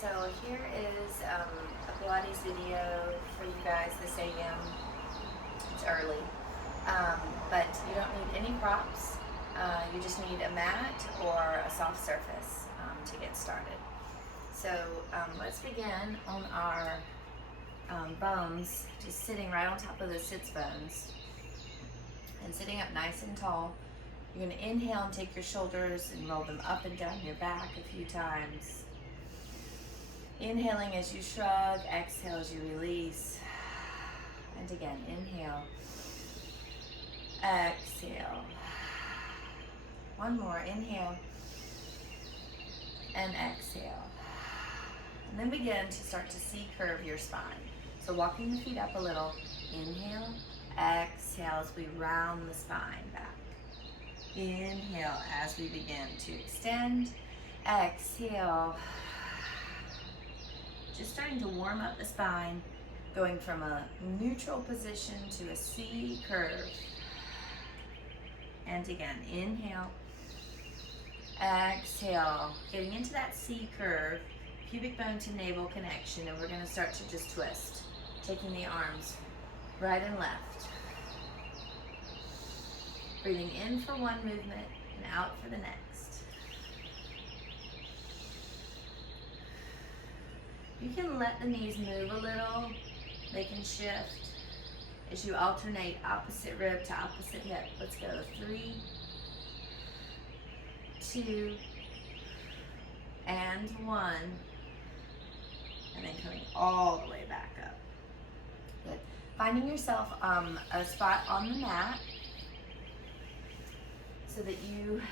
So here is a Pilates video for you guys this AM. It's early, but you don't need any props. You just need a mat or a soft surface to get started. So let's begin on our bones, just sitting right on top of the sits bones and sitting up nice and tall. You're going to inhale and take your shoulders and roll them up and down your back a few times. Inhaling as you shrug, exhale as you release. And again, inhale, exhale. One more, inhale and exhale. And then begin to start to C-curve your spine. So walking the feet up a little, inhale, exhale as we round the spine back. Inhale as we begin to extend, exhale. Just starting to warm up the spine, going from a neutral position to a C curve. And again, inhale, exhale, getting into that C curve, pubic bone to navel connection, and we're going to start to just twist, taking the arms right and left. Breathing in for one movement and out for the next. You can let the knees move a little. They can shift as you alternate opposite rib to opposite hip. Let's go. 3, 2, and 1. And then coming all the way back up. Good. Finding yourself a spot on the mat so that you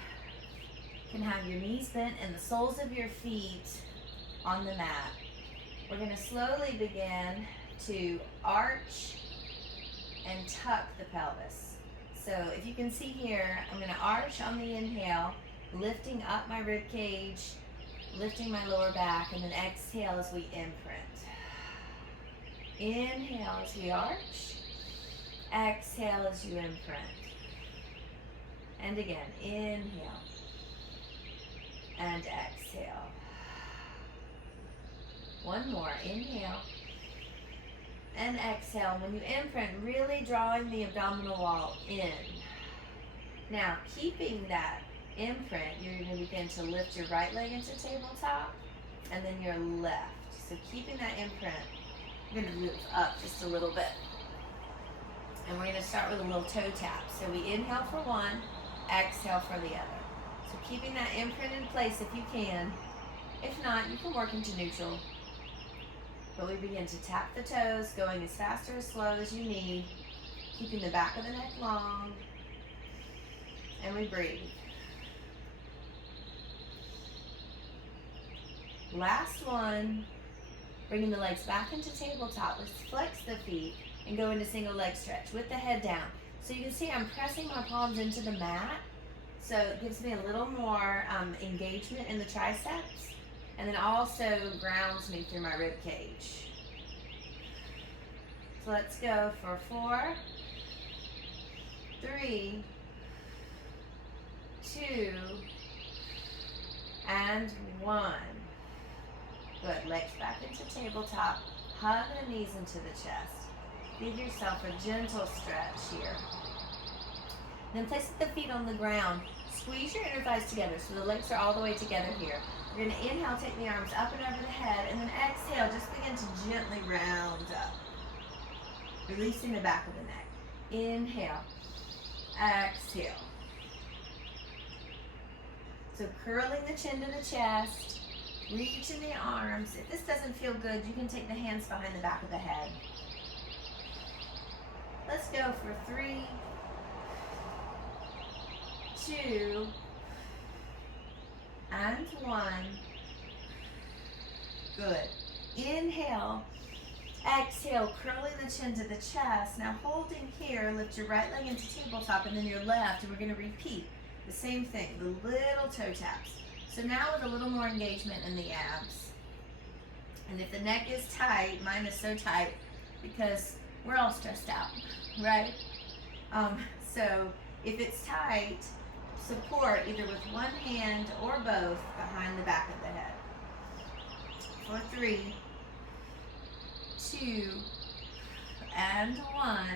can have your knees bent and the soles of your feet on the mat. We're going to slowly begin to arch and tuck the pelvis. So if you can see here, I'm going to arch on the inhale, lifting up my rib cage, lifting my lower back, and then exhale as we imprint. Inhale as we arch, exhale as you imprint. And again, inhale and exhale. One more, inhale and exhale. When you imprint, really drawing the abdominal wall in. Now, keeping that imprint, you're going to begin to lift your right leg into tabletop and then your left. So keeping that imprint, you're going to move up just a little bit. And we're going to start with a little toe tap. So we inhale for one, exhale for the other. So keeping that imprint in place if you can. If not, you can work into neutral. But we begin to tap the toes, going as fast or as slow as you need, keeping the back of the neck long. And we breathe. Last one. Bringing the legs back into tabletop. Let's flex the feet and go into single leg stretch with the head down. So you can see I'm pressing my palms into the mat. So it gives me a little more engagement in the triceps. And then also grounds me through my rib cage. So let's go for 4, 3, 2, and 1. Good. Legs back into tabletop. Hug the knees into the chest. Give yourself a gentle stretch here. Then place the feet on the ground. Squeeze your inner thighs together so the legs are all the way together here. You're going to inhale, take the arms up and over the head, and then exhale, just begin to gently round up. Releasing the back of the neck. Inhale, exhale. So curling the chin to the chest, reaching the arms. If this doesn't feel good, you can take the hands behind the back of the head. Let's go for 3, 2, and 1. Good. Inhale, exhale, curling the chin to the chest. Now holding here, lift your right leg into tabletop and then your left, and we're going to repeat the same thing, the little toe taps. So now with a little more engagement in the abs. And if the neck is tight, mine is so tight because we're all stressed out, right? So if it's tight, support either with one hand or both behind the back of the head. for 3, 2, and 1.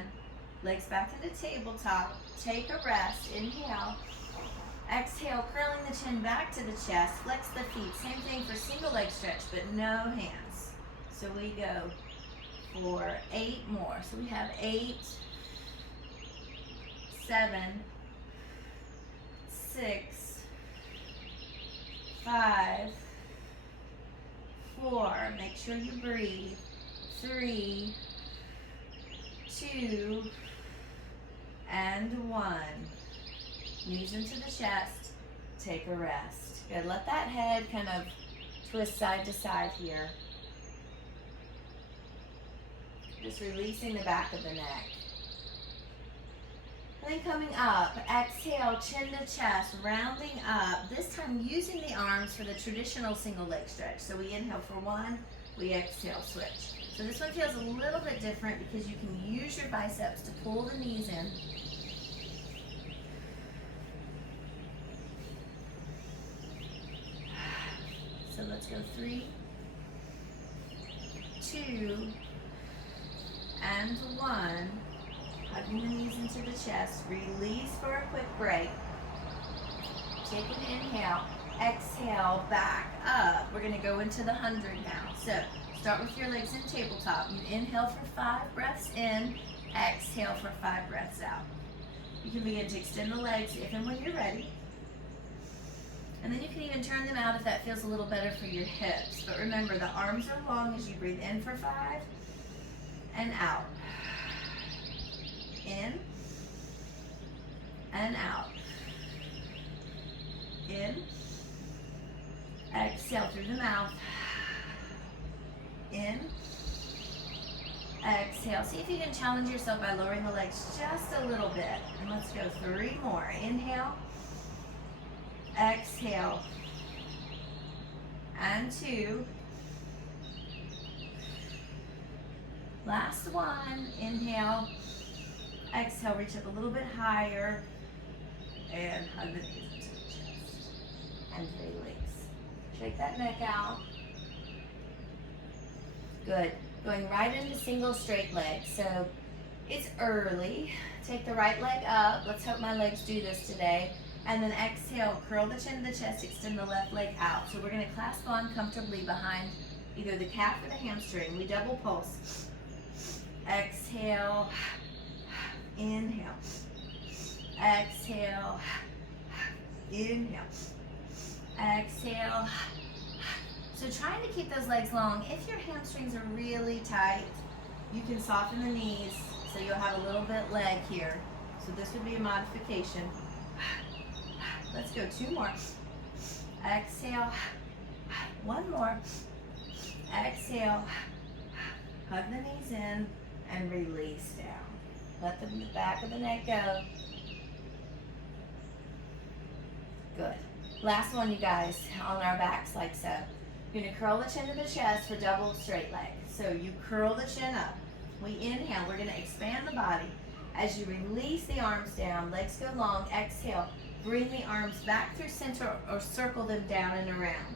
Legs back to the tabletop. Take a rest. Inhale. Exhale, curling the chin back to the chest. Flex the feet. Same thing for single leg stretch, but no hands. So we go for 8 more. So we have 8, 7, 6, 5, 4. Make sure you breathe. 3, 2, and 1. Knees into the chest. Take a rest. Good. Let that head kind of twist side to side here. Just releasing the back of the neck. And then coming up, exhale, chin to chest, rounding up. This time using the arms for the traditional single leg stretch. So we inhale for 1, we exhale, switch. So this one feels a little bit different because you can use your biceps to pull the knees in. So let's go 3, 2, and 1. Hugging the knees into the chest. Release for a quick break. Take an inhale. Exhale, back up. We're going to go into the 100 now. So start with your legs in tabletop. You inhale for 5 breaths in. Exhale for 5 breaths out. You can begin to extend the legs if and when you're ready. And then you can even turn them out if that feels a little better for your hips. But remember, the arms are long as you breathe in for 5 and out. In and out. In. Exhale through the mouth. In. Exhale. See if you can challenge yourself by lowering the legs just a little bit. And let's go 3 more. Inhale. Exhale. And 2. Last one. Inhale. Exhale, reach up a little bit higher. And hug the knees into the chest. And release. Shake that neck out. Good. Going right into single straight legs. So it's early. Take the right leg up. Let's hope my legs do this today. And then exhale, curl the chin to the chest, extend the left leg out. So we're going to clasp on comfortably behind either the calf or the hamstring. We double pulse. Exhale. Inhale. Exhale. Inhale. Exhale. So trying to keep those legs long. If your hamstrings are really tight, you can soften the knees so you'll have a little bit leg here. So this would be a modification. Let's go 2 more. Exhale. 1 more. Exhale. Hug the knees in and release down. Let the back of the neck go. Good. Last one, you guys, on our backs like so. You're going to curl the chin to the chest for double straight leg. So you curl the chin up. We inhale. We're going to expand the body. As you release the arms down, legs go long. Exhale. Bring the arms back through center or circle them down and around.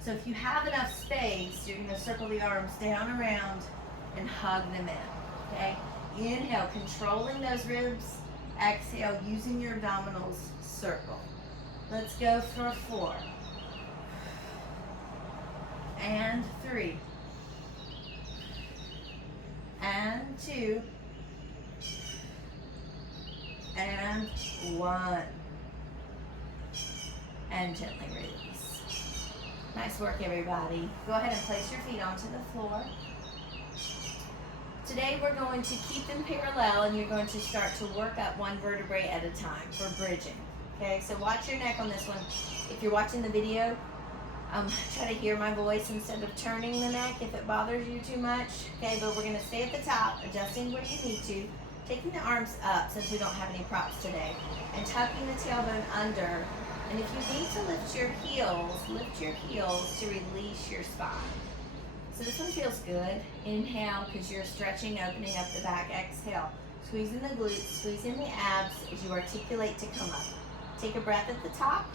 So if you have enough space, you're going to circle the arms down, around, and hug them in. Okay? Inhale, controlling those ribs. Exhale, using your abdominals, circle. Let's go for 4. And 3. And 2. And 1. And gently release. Nice work, everybody. Go ahead and place your feet onto the floor. Today we're going to keep them parallel and you're going to start to work up one vertebrae at a time for bridging. Okay, so watch your neck on this one. If you're watching the video, try to hear my voice instead of turning the neck if it bothers you too much. Okay, but we're going to stay at the top, adjusting where you need to, taking the arms up since we don't have any props today, and tucking the tailbone under. And if you need to lift your heels to release your spine. So this one feels good. Inhale, because you're stretching, opening up the back. Exhale, squeezing the glutes, squeezing the abs as you articulate to come up. Take a breath at the top.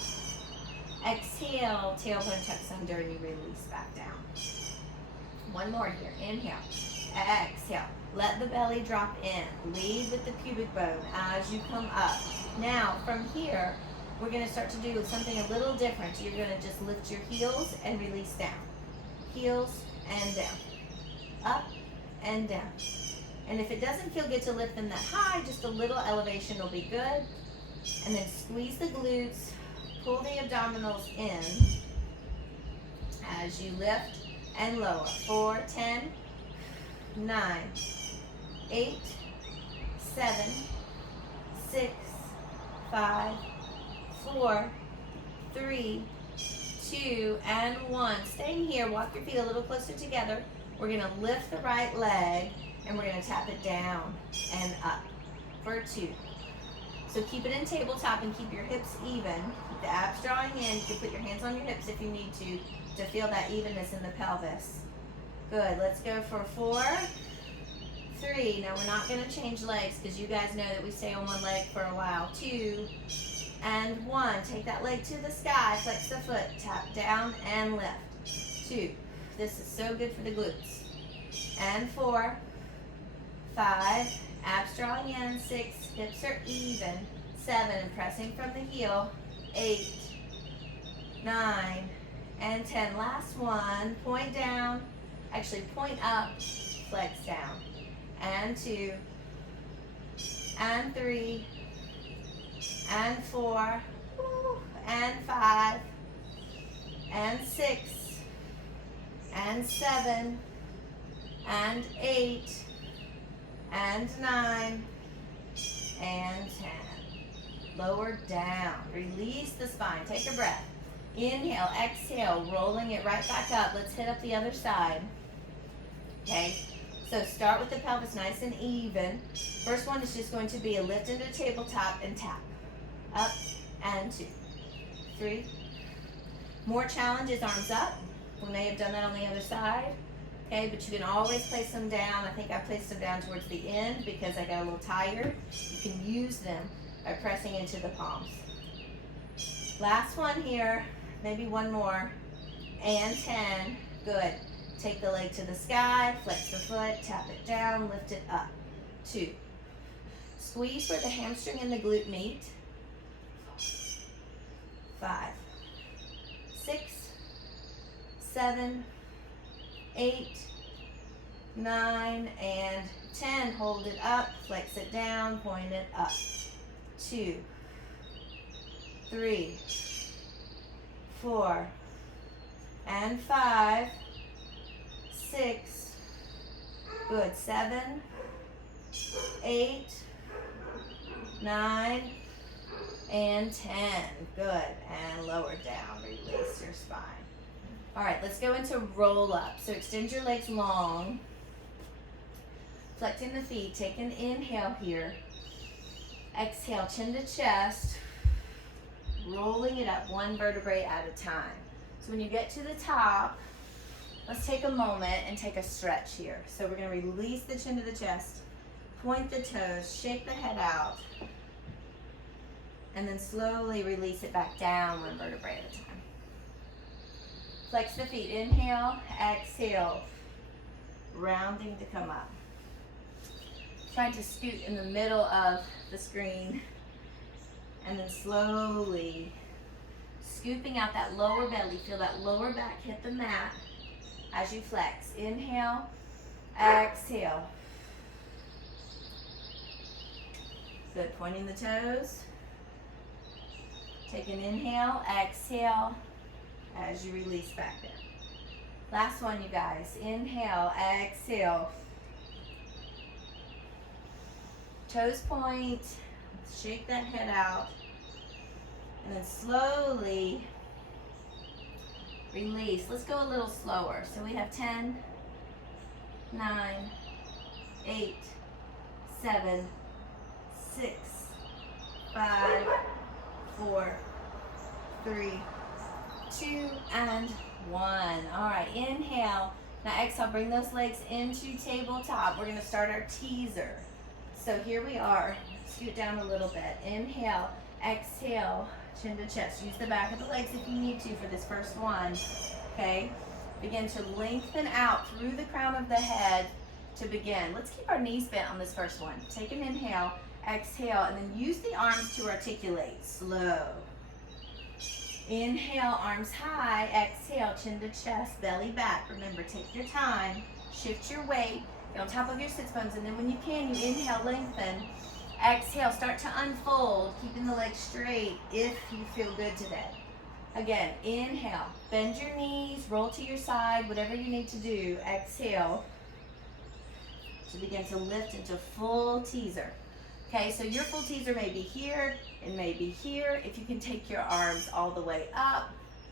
Exhale, tailbone tucks under and you release back down. One more here. Inhale. Exhale. Let the belly drop in. Lead with the pubic bone as you come up. Now, from here, we're going to start to do something a little different. You're going to just lift your heels and release down. Heels and down. Up and down. And if it doesn't feel good to lift them that high, just a little elevation will be good. And then squeeze the glutes. Pull the abdominals in as you lift and lower. 4, 10, 9, 8, 7, 6, 5, 4, 3, 2, and 1. Staying here, walk your feet a little closer together. We're going to lift the right leg and we're going to tap it down and up for 2. So keep it in tabletop and keep your hips even. Keep the abs drawing in. You can put your hands on your hips if you need to feel that evenness in the pelvis. Good. Let's go for 4, 3. Now we're not going to change legs because you guys know that we stay on one leg for a while. 2 and 1. Take that leg to the sky. Flex the foot. Tap down and lift. 2. This is so good for the glutes. And 4, 5. Abs drawing in. 6. Hips are even. 7. Pressing from the heel. 8, 9, and 10. Last one. Point down. Actually, point up. Flex down. And 2. And 3. And 4. And 5. And 6. And 7. And 8. And 9. And 10. Lower down. Release the spine. Take a breath. Inhale, exhale, rolling it right back up. Let's hit up the other side. Okay, so start with the pelvis nice and even. First one is just going to be a lift into tabletop and tap. Up and 2, 3. More challenges, arms up. We may have done that on the other side. Okay, but you can always place them down. I think I placed them down towards the end because I got a little tired. You can use them by pressing into the palms. Last one here, maybe one more, and 10. Good. Take the leg to the sky, flex the foot, tap it down, lift it up. 2. Squeeze where the hamstring and the glute meet. 5, 6, 7, 8, 9, and 10. Hold it up, flex it down, point it up. 2, 3, 4, and 5, 6, good, 7, 8, 9, and 10, good, and lower down, release your spine. All right, let's go into roll up. So extend your legs long, flexing the feet, take an inhale here, exhale, chin to chest, rolling it up one vertebrae at a time. So when you get to the top, let's take a moment and take a stretch here. So we're going to release the chin to the chest, point the toes, shake the head out, and then slowly release it back down one vertebrae at a time. Flex the feet, inhale, exhale, rounding to come up. Trying to scoot in the middle of the screen, and then slowly scooping out that lower belly. Feel that lower back hit the mat as you flex. Inhale, exhale. Good, pointing the toes. Take an inhale, exhale, as you release back there. Last one, you guys. Inhale, exhale. Toes point, shake that head out, and then slowly release. Let's go a little slower. So we have 10, 9, 8, 7, 6, 5, 4, 3, 2, and 1. All right, inhale. Now exhale, bring those legs into tabletop. We're gonna start our teaser. So here we are, scoot down a little bit. Inhale, exhale, chin to chest. Use the back of the legs if you need to for this first one, okay? Begin to lengthen out through the crown of the head to begin. Let's keep our knees bent on this first one. Take an inhale, exhale, and then use the arms to articulate. Slow. Inhale, arms high. Exhale, chin to chest, belly back. Remember, take your time. Shift your weight. Get on top of your sits bones, and then when you can, you inhale, lengthen. Exhale, start to unfold, keeping the legs straight if you feel good today. Again, inhale, bend your knees, roll to your side, whatever you need to do. Exhale to begin to lift into full teaser. Okay, so your full teaser may be here, it may be here. If you can take your arms all the way up,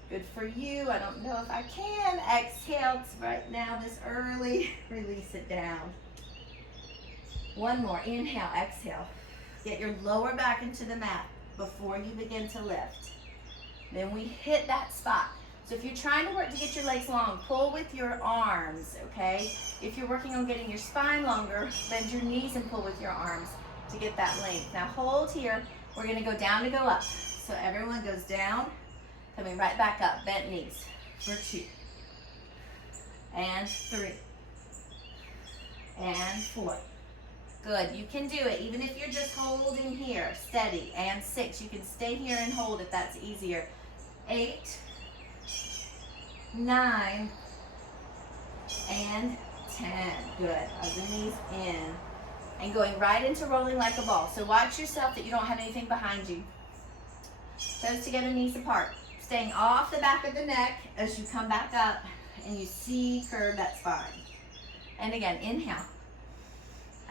good for you. I don't know if I can. Exhale, it's right now this early. Release it down. One more, inhale, exhale. Get your lower back into the mat before you begin to lift. Then we hit that spot. So if you're trying to work to get your legs long, pull with your arms, okay? If you're working on getting your spine longer, bend your knees and pull with your arms to get that length. Now hold here. We're gonna go down to go up. So everyone goes down, coming right back up, bent knees for 2, and 3, and 4. Good, you can do it, even if you're just holding here, steady, and 6. You can stay here and hold if that's easier. 8, 9, and 10. Good, hug the knees in. And going right into rolling like a ball. So watch yourself that you don't have anything behind you. Toes together, knees apart. Staying off the back of the neck as you come back up and you see curve that spine. And again, inhale.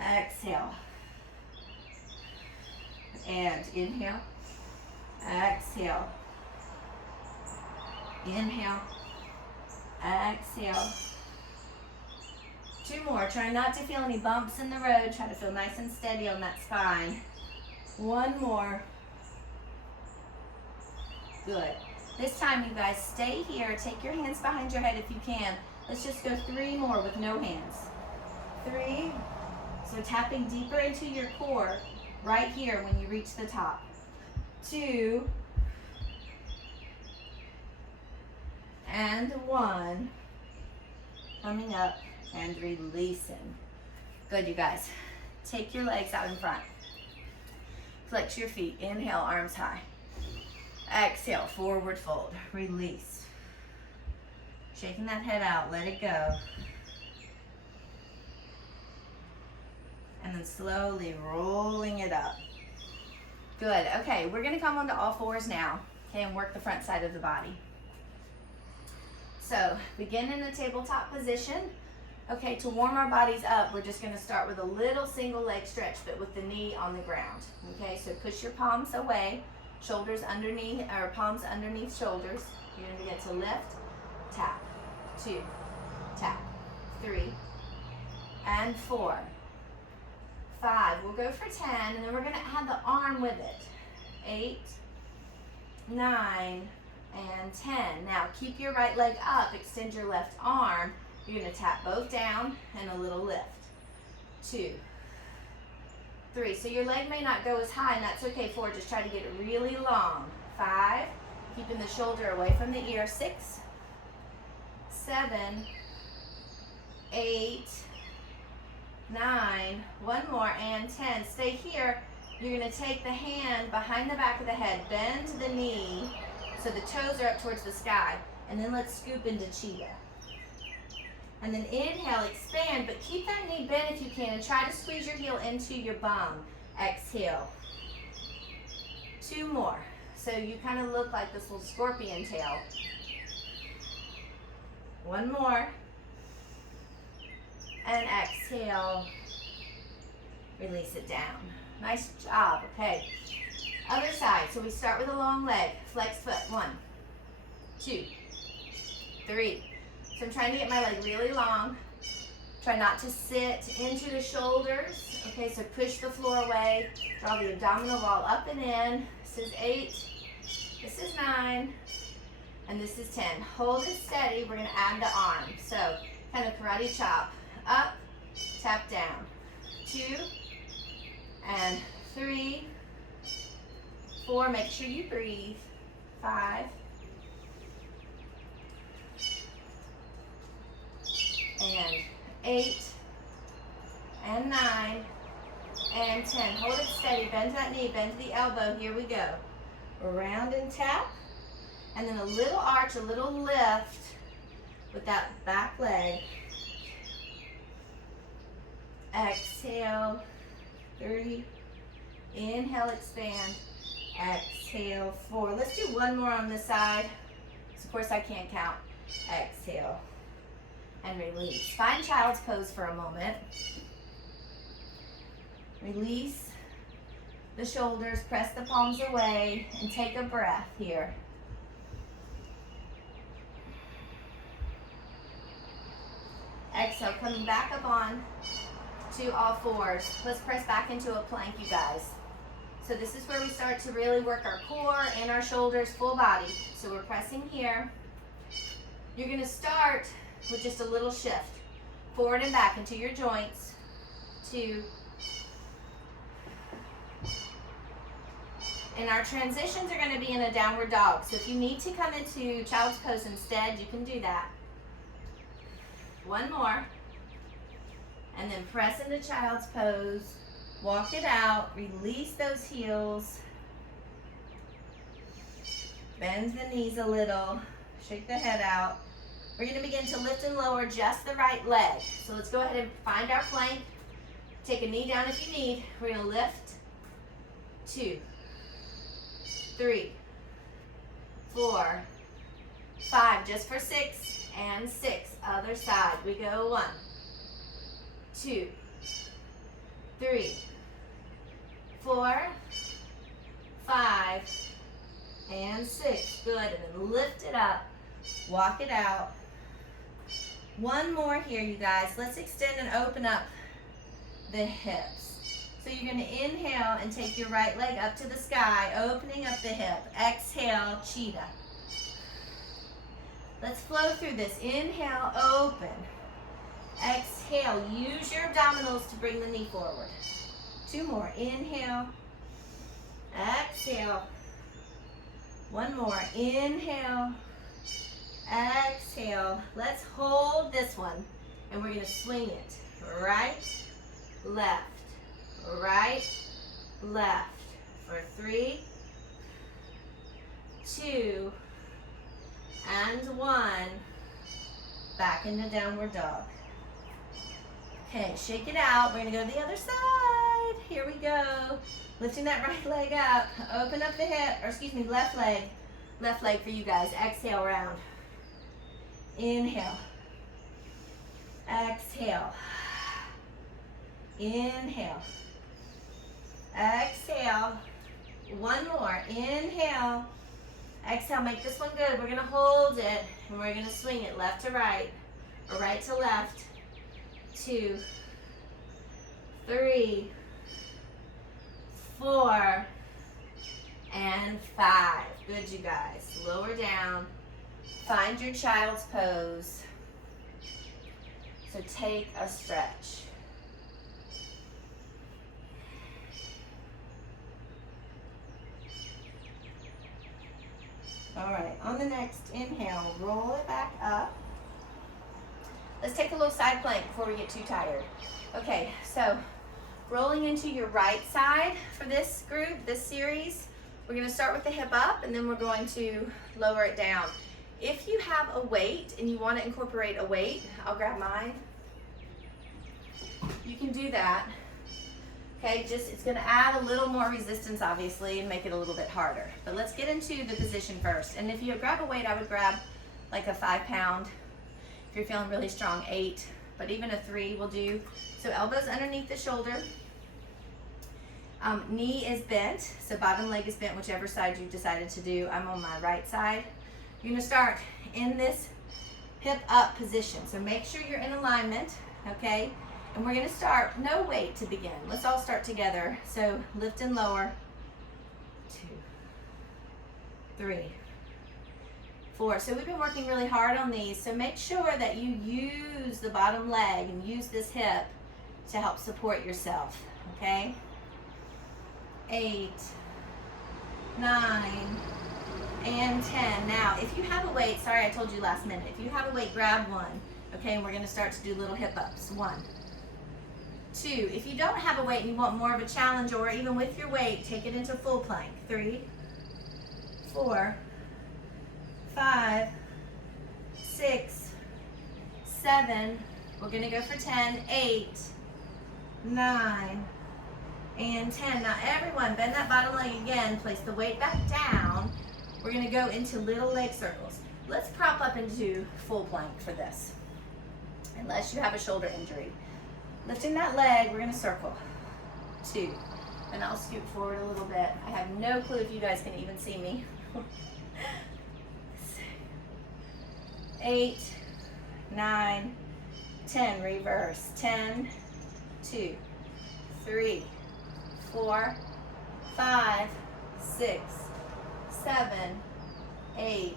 Exhale. And inhale. Exhale. Inhale. Exhale. 2 more. Try not to feel any bumps in the road. Try to feel nice and steady on that spine. 1 more. Good. This time, you guys, stay here. Take your hands behind your head if you can. Let's just go 3 more with no hands. 3. So tapping deeper into your core right here when you reach the top. 2. And 1. Coming up and releasing. Good, you guys. Take your legs out in front. Flex your feet. Inhale, arms high. Exhale, forward fold. Release. Shaking that head out. Let it go. And then slowly rolling it up. Good. Okay, we're going to come onto all fours now. Okay, and work the front side of the body. So begin in a tabletop position. Okay, to warm our bodies up, we're just going to start with a little single leg stretch, but with the knee on the ground. Okay, so push your palms away, shoulders underneath, or palms underneath shoulders. You're going to begin to lift, tap, 2, tap, 3, and 4. 5. We'll go for 10, and then we're going to add the arm with it. 8, 9, and 10. Now keep your right leg up, extend your left arm. You're going to tap both down and a little lift. 2, 3. So your leg may not go as high, and that's okay. 4, just try to get it really long. 5, keeping the shoulder away from the ear. 6, 7, 8, 9, 1 more, and 10. Stay here. You're going to take the hand behind the back of the head, bend the knee so the toes are up towards the sky, and then let's scoop into cheetah. And then inhale, expand, but keep that knee bent if you can, and try to squeeze your heel into your bum. Exhale. 2 more. So you kind of look like this little scorpion tail. 1 more. And exhale. Release it down. Nice job. Okay. Other side. So we start with a long leg. Flex foot. 1, 2, 3. So I'm trying to get my leg really long. Try not to sit into the shoulders. Okay, so push the floor away. Draw the abdominal wall up and in. This is 8. This is 9. And this is 10. Hold it steady. We're going to add the arm. So kind of karate chop. Up, tap down. 2, and 3, 4. Make sure you breathe. 5, 8, and 9, and 10. Hold it steady. Bend that knee, bend the elbow. Here we go. Around and tap. And then a little arch, a little lift with that back leg. Exhale. 3. Inhale, expand. Exhale, 4. Let's do one more on this side. Of course, I can't count. Exhale. And release. Find child's pose for a moment. Release the shoulders, press the palms away, and take a breath here. Exhale, coming back up on to all fours. Let's press back into a plank, you guys. So this is where we start to really work our core and our shoulders, full body. So we're pressing here. You're going to start with just a little shift. Forward and back into your joints. 2. And our transitions are going to be in a downward dog. So if you need to come into child's pose instead, you can do that. One more. And then press into child's pose. Walk it out. Release those heels. Bend the knees a little. Shake the head out. We're going to begin to lift and lower just the right leg. So let's go ahead and find our plank. Take a knee down if you need. We're going to lift. 2, 3, 4, 5. Just for 6. And 6. Other side. We go 1, 2, 3, 4, 5, and 6. Good. And then lift it up. Walk it out. One more here, you guys. Let's extend and open up the hips. So you're going to inhale and take your right leg up to the sky, opening up the hip. Exhale, cheetah. Let's flow through this. Inhale, open. Exhale, use your abdominals to bring the knee forward. 2 more. Inhale. Exhale. 1 more. Inhale. Exhale. Let's hold this one. And we're going to swing it. Right, left, right, left. For 3, 2, and 1. Back into downward dog. Okay, shake it out. We're going to go to the other side. Here we go. Lifting that right leg up. Open up the hip, or excuse me, left leg. Left leg for you guys. Exhale, round. Inhale. Exhale. Inhale. Exhale. 1 more. Inhale. Exhale. Make this one good. We're going to hold it, and we're going to swing it left to right, or right to left. 2, 3, 4, and 5. Good, you guys. Lower down. Find your child's pose. So take a stretch. All right, on the next inhale, roll it back up. Let's take a little side plank before we get too tired. Okay, so rolling into your right side for this group, this series. We're going to start with the hip up, and then we're going to lower it down. If you have a weight and you want to incorporate a weight, I'll grab mine. You can do that. Okay, it's going to add a little more resistance, obviously, and make it a little bit harder. But let's get into the position first. And if you grab a weight, I would grab like a 5-pound. If you're feeling really strong, 8, but even a 3 will do. So elbows underneath the shoulder. Knee is bent, so bottom leg is bent, whichever side you've decided to do. I'm on my right side. You're going to start in this hip up position. So make sure you're in alignment, okay? And we're going to start, no weight to begin. Let's all start together. So lift and lower. 2, 3, 4. So we've been working really hard on these. So make sure that you use the bottom leg and use this hip to help support yourself, okay? 8, 9, and 10. Now, if you have a weight, sorry I told you last minute. If you have a weight, grab one. okay? And we're gonna start to do little hip ups. 1, 2. If you don't have a weight and you want more of a challenge, or even with your weight, take it into full plank. 3, 4, 5, 6, 7. We're gonna go for 10, 8, 9, and 10. Now everyone, bend that bottom leg again. Place the weight back down. We're gonna go into little leg circles. Let's prop up into full plank for this, unless you have a shoulder injury. Lifting that leg, we're gonna circle. 2, and I'll scoot forward a little bit. I have no clue if you guys can even see me. 8, 9, 10, reverse. 10, 2, 3, 4, 5, 6, 7, 8,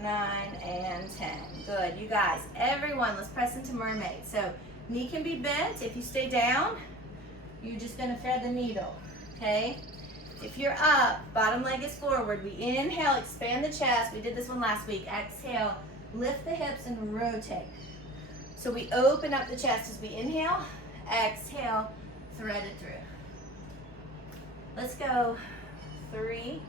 9, and 10. Good, you guys. Everyone, let's press into mermaid. So knee can be bent. If you stay down, you're just gonna thread the needle, okay? If you're up, bottom leg is forward. We inhale, expand the chest. We did this one last week. Exhale, lift the hips and rotate. So we open up the chest as we inhale, exhale, thread it through. Let's go. 3,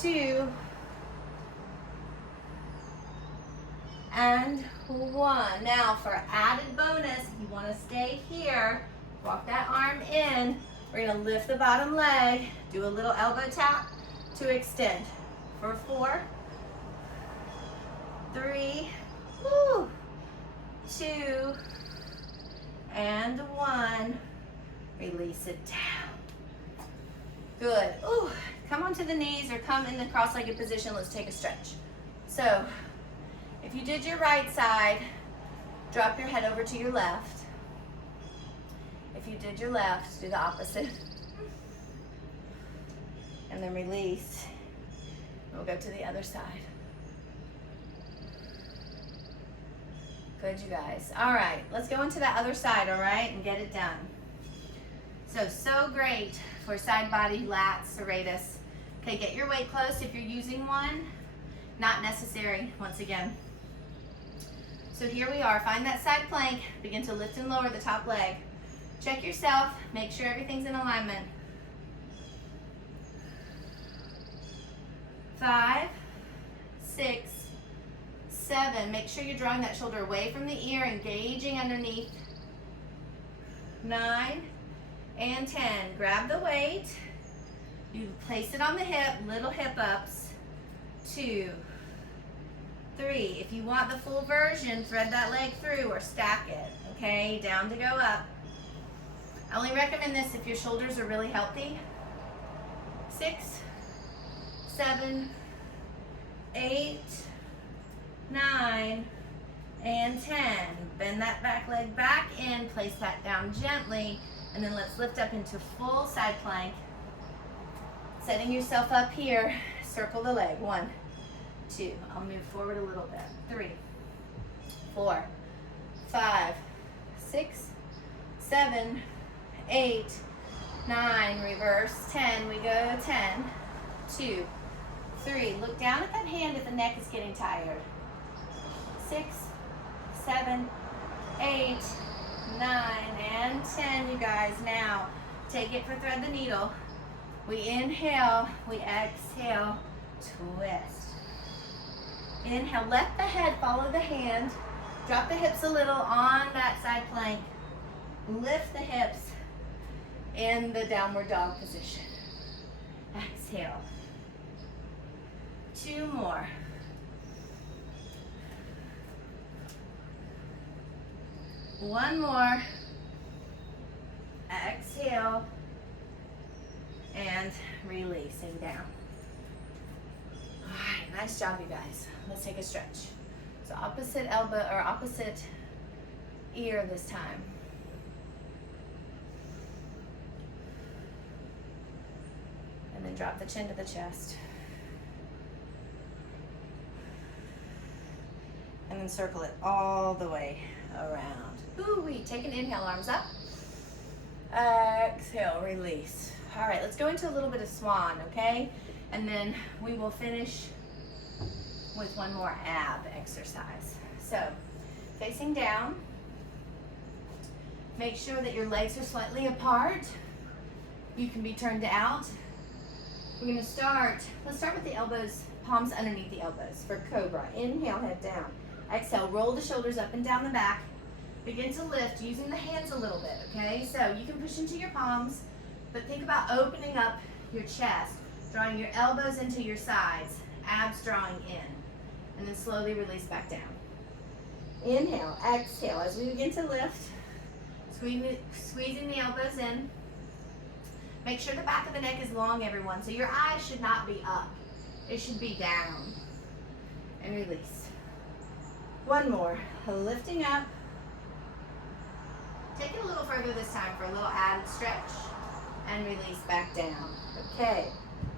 2, and 1. Now for added bonus, if you want to stay here, walk that arm in. We're going to lift the bottom leg, do a little elbow tap to extend. For 4, 3, 2, and 1. Release it down. Good. Ooh, come onto the knees or come in the cross-legged position. Let's take a stretch. So, if you did your right side, drop your head over to your left. If you did your left, do the opposite. And then release. We'll go to the other side. Good, you guys. All right, let's go into that other side, all right, and get it done. So great for side body, lats, serratus. Okay, get your weight close if you're using one. Not necessary, once again. So here we are. Find that side plank. Begin to lift and lower the top leg. Check yourself. Make sure everything's in alignment. 5, 6, 7. Make sure you're drawing that shoulder away from the ear, engaging underneath. 9 and 10. Grab the weight. You place it on the hip, little hip ups. 2, 3. If you want the full version, thread that leg through or stack it. Okay, down to go up. I only recommend this if your shoulders are really healthy. 6, 7, 8, 9, and 10. Bend that back leg back in, place that down gently, and then let's lift up into full side plank. Setting yourself up here, circle the leg. 1, 2. I'll move forward a little bit. 3, 4, 5, 6, 7, 8, 9, reverse. 10, we go 10, 2, 3. Look down at that hand if the neck is getting tired. 6, 7, 8, 9, and 10, you guys. Now, take it for thread the needle. We inhale, we exhale, twist. Inhale, let the head follow the hand. Drop the hips a little on that side plank. Lift the hips in the downward dog position. Exhale. 2 more. One more. Exhale. And releasing down. All right, nice job, you guys. Let's take a stretch. So opposite elbow or opposite ear this time. And then drop the chin to the chest. And then circle it all the way around. Ooh-wee. Take an inhale, arms up. Exhale, release. All right, let's go into a little bit of swan, okay? And then we will finish with one more ab exercise. So, facing down. Make sure that your legs are slightly apart. You can be turned out. We're gonna start, let's start with the elbows, palms underneath the elbows for Cobra. Inhale, head down. Exhale, roll the shoulders up and down the back. Begin to lift using the hands a little bit, okay? So you can push into your palms, but think about opening up your chest, drawing your elbows into your sides, abs drawing in, and then slowly release back down. Inhale, exhale, as we begin to lift, squeezing the elbows in. Make sure the back of the neck is long, everyone, so your eyes should not be up. It should be down. And release. One more, lifting up. Take it a little further this time for a little added stretch, and release back down. Okay,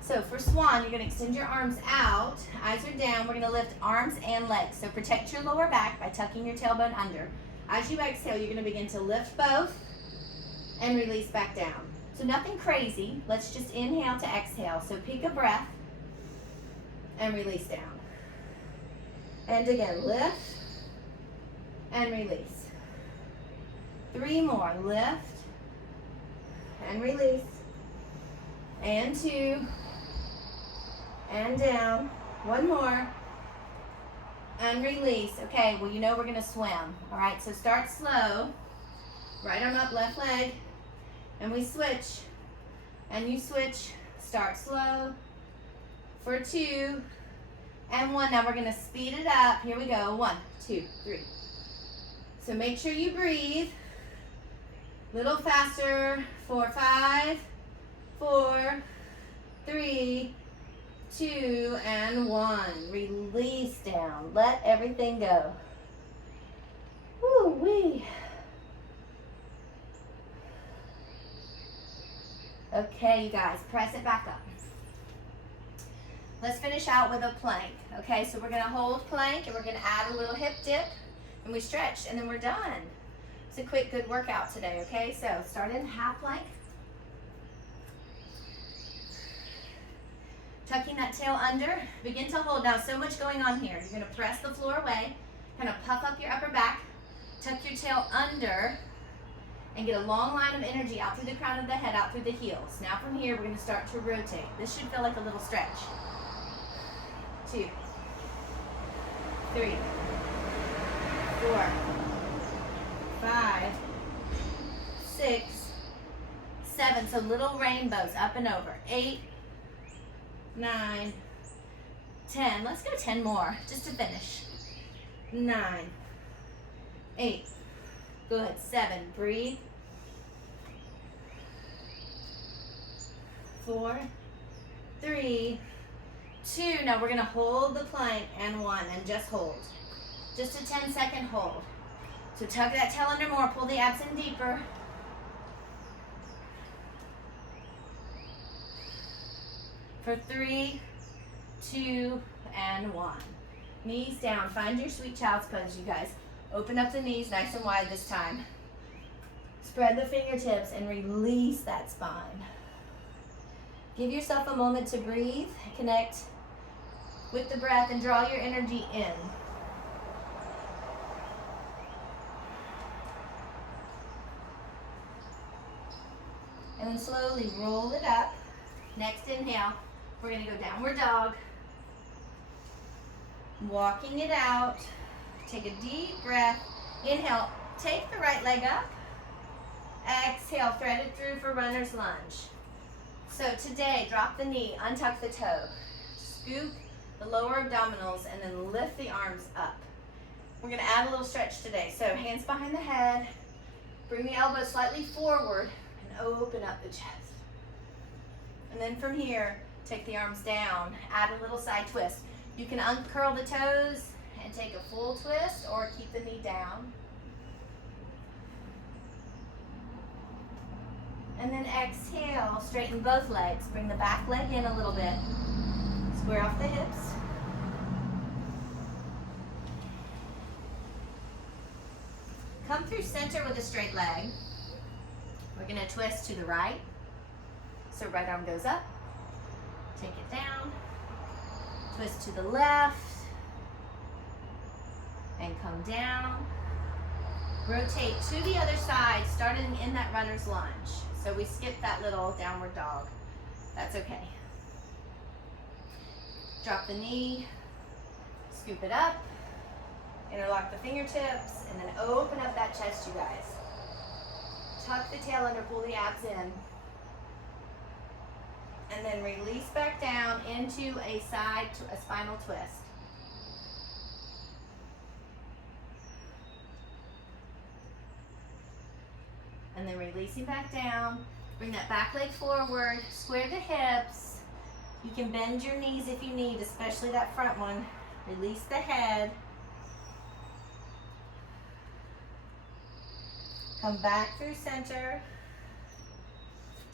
so for swan, you're gonna extend your arms out, eyes are down. We're gonna lift arms and legs. So protect your lower back by tucking your tailbone under. As you exhale, you're gonna begin to lift both and release back down. So nothing crazy, let's just inhale to exhale. So peak a breath and release down. And again, lift and release. 3 more, lift and release. And 2, and down. 1 more, and release. Okay, well, you know we're gonna swim. All right, so start slow. Right arm up, left leg, and we switch. And you switch, start slow for 2, and 1. Now we're gonna speed it up. Here we go, 1, 2, 3. So make sure you breathe. Little faster, 4, 5, 4, 3, 2, and 1. Release down. Let everything go. Woo-wee. Okay, you guys, press it back up. Let's finish out with a plank. Okay, so we're gonna hold plank and we're gonna add a little hip dip and we stretch and then we're done. It's a quick, good workout today, okay? So start in half plank. Tucking that tail under, begin to hold. Now, so much going on here. You're gonna press the floor away, kind of puff up your upper back, tuck your tail under, and get a long line of energy out through the crown of the head, out through the heels. Now from here, we're gonna start to rotate. This should feel like a little stretch. 2, 3, 4, 5, 6, 7. So little rainbows up and over. 8, 9, 10. Let's go 10 more, just to finish. 9, 8. Good. 7. Breathe. 4, 3, 2. Now we're going to hold the plank and 1 and just hold. Just a 10-second hold. So tug that tail under more. Pull the abs in deeper. For 3, 2, and 1. Knees down. Find your sweet child's pose, you guys. Open up the knees nice and wide this time. Spread the fingertips and release that spine. Give yourself a moment to breathe, connect with the breath, and draw your energy in. And then slowly roll it up. Next inhale, we're gonna go downward dog. Walking it out. Take a deep breath. Inhale, take the right leg up. Exhale, thread it through for runner's lunge. So today, drop the knee, untuck the toe. Scoop the lower abdominals and then lift the arms up. We're gonna add a little stretch today. So hands behind the head. Bring the elbows slightly forward and open up the chest. And then from here, take the arms down. Add a little side twist. You can uncurl the toes and take a full twist or keep the knee down. And then exhale, straighten both legs. Bring the back leg in a little bit. Square off the hips. Come through center with a straight leg. We're gonna twist to the right. So right arm goes up. Take it down. Twist to the left. and come down. Rotate to the other side, starting in that runner's lunge. So we skipped that little downward dog. That's okay. Drop the knee, scoop it up, interlock the fingertips, and then open up that chest, you guys. Tuck the tail under, pull the abs in. And then release back down into a spinal twist. And then releasing back down. Bring that back leg forward, square the hips. You can bend your knees if you need, especially that front one. Release the head. Come back through center.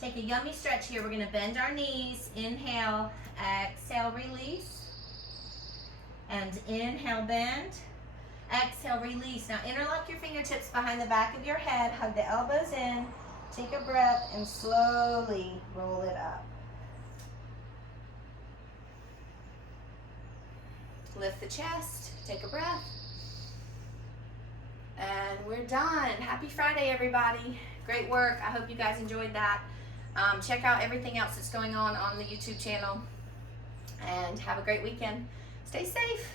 Take a yummy stretch here. We're gonna bend our knees. Inhale, exhale, release. And inhale, bend. Exhale, release. Now interlock your fingertips behind the back of your head. Hug the elbows in. Take a breath and slowly roll it up. Lift the chest. Take a breath. And we're done. Happy Friday, everybody. Great work. I hope you guys enjoyed that. Check out everything else that's going on the YouTube channel. And have a great weekend. Stay safe.